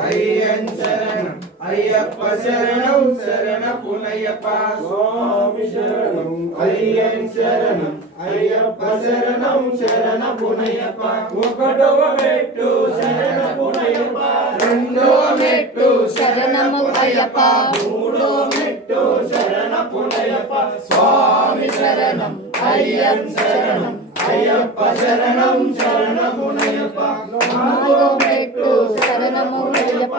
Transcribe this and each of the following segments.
అయ్యన్ శరణం అయ్యప్ప శరణం శరణ పునయ్యప్ప స్వామి శరణం అయ్యన్ శరణం అయ్యప్ప శరణం శరణ పునయ్యప్ప ఒకటవ మెట్టు శరణ పునయ్యప్ప రెండవ మెట్టు శరణము అయ్యప్ప మూడవ మెట్టు శరణ పునయ్యప్ప స్వామి శరణం అయ్యన్ శరణం అయ్యప్ప శరణం శరణ పునయ్యప్ప నాలుగో మెట్టు శరణము అయ్యప్ప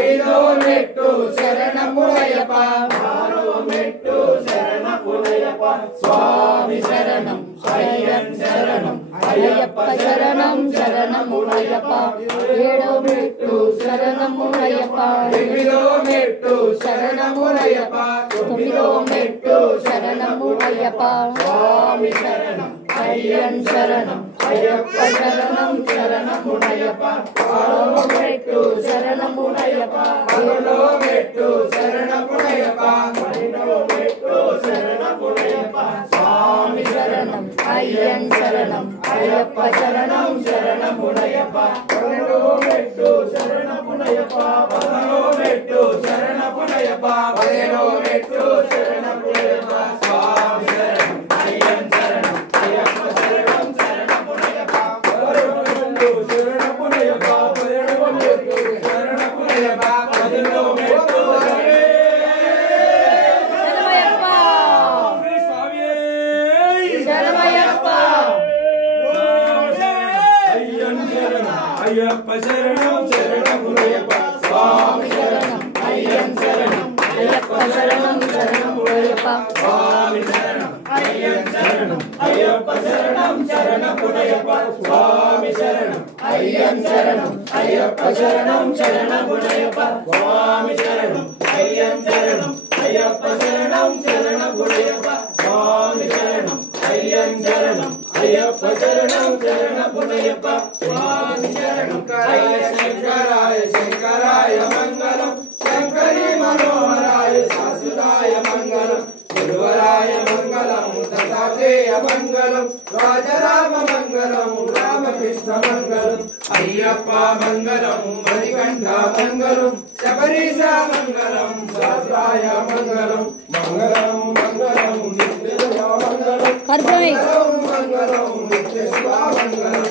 ఐదో మెట్టు శరణ పునయ్యప్ప ఆరవ మెట్టు శరణ పునయ్యప్ప స్వామి శరణం అయ్యన్ శరణం అయ్యప్ప శరణం శరణము అయ్యప్ప ఏడవ మెట్టు శరణము అయ్యప్ప ఎనిమిదో మెట్టు శరణము అయ్యప్ప తొమ్మిదో మెట్టు శరణము అయ్యప్ప స్వామి శరణం అయ్యన్ శరణం అయ్యప్ప శరణం శరణము అయ్యప్ప ఆరవ మెట్టు శరణము అయ్యప్ప పదకొండో మెట్టు శరణ పునయ్యప్ప పన్నెండవ మెట్టు శరణము అయ్యప్ప స్వామి శరణం అయ్యన్ శరణం అయ్యప్ప శరణం శరణము అయ్యప్ప పన్నెండవ మెట్టు శరణ పునయ్యప్ప పదమూడో మెట్టు శరణ పునయ్యప్ప పదిహేనవ మెట్టు శరణ పునయ్యప్ప స్వామి శరణం అయ్యన్ శరణం అయ్యప్ప శరణం శరణ పునయ్యప్ప పదకొండు శరణ పునయ్యప్ప పదిహేడవ మెట్టు శరణ పునయ్యప్ప పద్దెనిమిదవ మెట్టు శరణమయ్యప్ప శరణమయ్యప్ప అయ్యన్ శరణం అయ్యప్ప శరణం శరణ పునయ్యప్ప స్వామి శరణం అయ్యన్ శరణం అయ్యప్ప శరణం శరణము అయ్యప్ప స్వామి శరణం అయ్యన్ శరణం అయ్యప్ప శరణం శరణ పునయ్యప్ప స్వామి శరణం అయ్యన్ శరణం అయ్యప్ప శరణం శరణ పునయ్యప్ప స్వామి శరణం అయ్యన్ శరణం అయ్యప్ప శరణం శరణ పునయ్యప్ప స్వామి శరణం అయ్యన్ శరణం అయ్యప్ప శరణం శరణ పునయ్యప్ప స్వామి శరణం శంకరాయ శంకరాయ మంగళం శంకరి మనోహరాయ శాశ్వతాయ మంగళం గురువరాయ మంగళం దత్తాత్రేయ మంగళం రాజరామ మంగళం రామకృష్ణ మంగళం అయ్యప్ప మంగళం మణికంఠ మంగళం శబరీశ మంగళం సహస్రాయ మంగళం మంగళం మంగళం నిత్య మంగళం కర్పూరం మంగళం నిత్య మంగళం